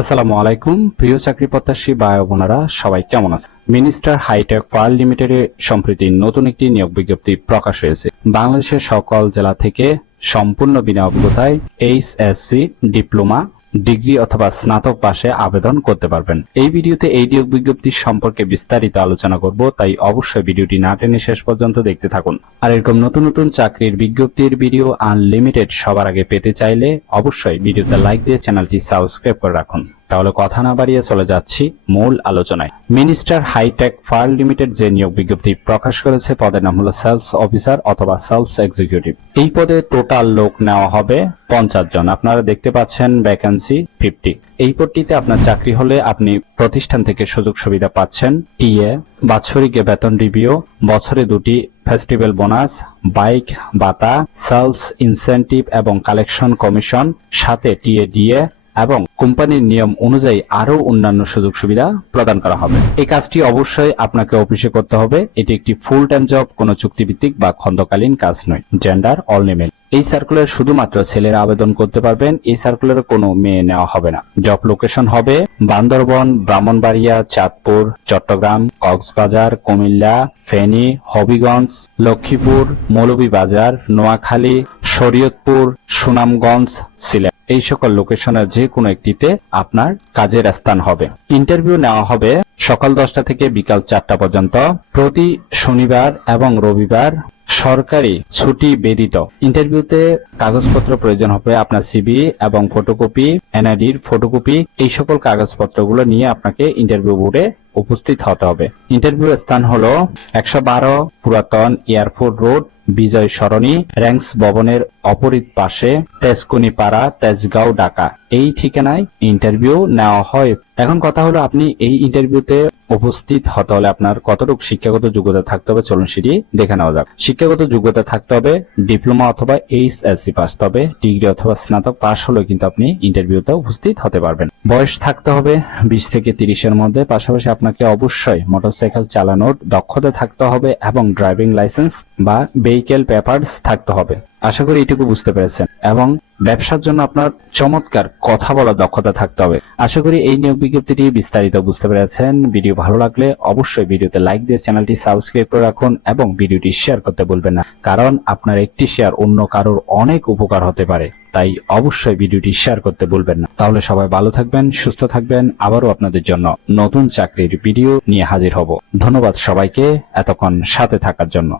আসসালামু আলাইকুম প্রিয় চাকরি প্রত্যাশী ভাই ও বোনেরা, সবাই কেমন আছেন? মিনিস্টার হাইটেক ফার্ল লিমিটেডে সম্প্রতি নতুন একটি নিয়োগ বিজ্ঞপ্তি প্রকাশ হয়েছে। বাংলাদেশের সকল জেলা থেকে সম্পূর্ণ বিনা অভিজ্ঞতায় এইচএসসি, ডিপ্লোমা, ডিগ্রি অথবা স্নাতক পাশে আবেদন করতে পারবেন। এই ভিডিওতে এই নিয়োগ বিজ্ঞপ্তি সম্পর্কে বিস্তারিত আলোচনা করব, তাই অবশ্যই ভিডিওটি না টেনে শেষ পর্যন্ত দেখতে থাকুন। আর এরকম নতুন নতুন চাকরির বিজ্ঞপ্তির ভিডিও আনলিমিটেড সবার আগে পেতে চাইলে অবশ্যই ভিডিওতে লাইক দিয়ে চ্যানেলটি সাবস্ক্রাইব করে রাখুন। তাহলে কথা না বাড়িয়ে চলে যাচ্ছি মূল আলোচনায়। মিনিস্টার হাইটেক ফার্ল লিমিটেড যে নিয়োগ বিজ্ঞপ্তি প্রকাশ করেছে, পদের নাম হলো সেলস অফিসার অথবা সেলস এক্সিকিউটিভ। এই পদে টোটাল লোক নেওয়া হবে 50 জন। আপনারা দেখতে পাচ্ছেন ভ্যাকেন্সি 50। এই পদটিতে আপনার চাকরি হলে আপনি প্রতিষ্ঠান থেকে সুযোগ সুবিধা পাচ্ছেন, টিএ, বাৎসরিক বেতন রিভিউ, বছরে 2টি ফেস্টিভ্যাল বোনাস, বাইক ভাতা, সেলস ইনসেনটিভ এবং কালেকশন কমিশন, সাথে টিএডিএ এবং কোম্পানির নিয়ম অনুযায়ী আরো অন্যান্য সুযোগ সুবিধা প্রদান করা হবে। এই কাজটি অবশ্যই আপনাকে অফিসে করতে হবে। এটি একটি ফুল টাইম জব, কোনো চুক্তিভিত্তিক বা খণ্ডকালীন কাজ নয়। Gender all male. এই সার্কুলার শুধুমাত্র ছেলেরা আবেদন করতে পারবেন। এই সার্কুলারে কোনো মেয়ে নেওয়া হবে না। জব লোকেশন হবে বান্দরবন, ব্রাহ্মণবাড়িয়া, চাঁদপুর, চট্টগ্রাম, কক্সবাজার, কুমিল্লা, ফেনী, হবিগঞ্জ, লক্ষ্মীপুর, মৌলভীবাজার, নোয়াখালী, শরীয়তপুর, সুনামগঞ্জ, সিলেট। এই সকল লোকেশনের যে কোনো একটিতে আপনার কাজের স্থান হবে। ইন্টারভিউ নেওয়া হবে সকাল 10টা থেকে বিকাল 4টা পর্যন্ত, প্রতি শনিবার এবং রবিবার সরকারি ছুটি ব্যতীত। ইন্টারভিউতে কাগজপত্র প্রয়োজন হবে আপনার সিভি এবং ফটোকপি, এনআইডির ফটোকপি। এই সকল কাগজপত্রগুলো নিয়ে আপনাকে ইন্টারভিউ বোর্ডে উপস্থিত হতে হবে। ইন্টারভিউ স্থান হলো 112 পুরাতন এয়ারপোর্ট রোড, বিজয় সরণি, র্যাঙ্কস ভবনের অপরিত পাশে, তেজকুনিপাড়া, তেজগাঁও, ঢাকা। এই ঠিকানায় ইন্টারভিউ নেওয়া হয়। এখন কথা হলো, আপনি এই ইন্টারভিউতে উপস্থিত হতে হলে আপনার কতটুকু শিক্ষাগত যোগ্যতা থাকতে হবে, চলুন সেটি দেখে নেওয়া যাক। শিক্ষাগত যোগ্যতা থাকতে হবে ডিপ্লোমা অথবা এইচএসসি পাস, তবে ডিগ্রি অথবা স্নাতক পাস হলে কিন্তু আপনি ইন্টারভিউতে উপস্থিত হতে পারবেন। বয়স থাকতে হবে 20 থেকে 30-এর মধ্যে। পাশাপাশি আপনাকে অবশ্যই মোটরসাইকেল চালানোর দক্ষতা থাকতে হবে এবং ড্রাইভিং লাইসেন্স বা ভেহিকেল পেপারস থাকতে হবে। আশা করি এটুকু বুঝতে পেরেছেন। এবং ব্যবসার জন্য আপনার চমৎকার কথা বলার দক্ষতা থাকতে হবে। আশা করি এই নিয়োগ বিজ্ঞপ্তিটি বিস্তারিত বুঝতে পেরেছেন। ভিডিও ভালো লাগলে অবশ্যই ভিডিওতে লাইক দিয়ে চ্যানেলটি সাবস্ক্রাইব করে রাখুন এবং ভিডিওটি শেয়ার করতে ভুলবেন না, কারণ আপনার একটি শেয়ার অন্য কারোর অনেক উপকার হতে পারে। তাই অবশ্যই ভিডিওটি শেয়ার করতে ভুলবেন না। তাহলে সবাই ভালো থাকবেন, সুস্থ থাকবেন। আবারও আপনাদের জন্য নতুন চাকরির ভিডিও নিয়ে হাজির হব। ধন্যবাদ সবাইকে এতক্ষণ সাথে থাকার জন্য।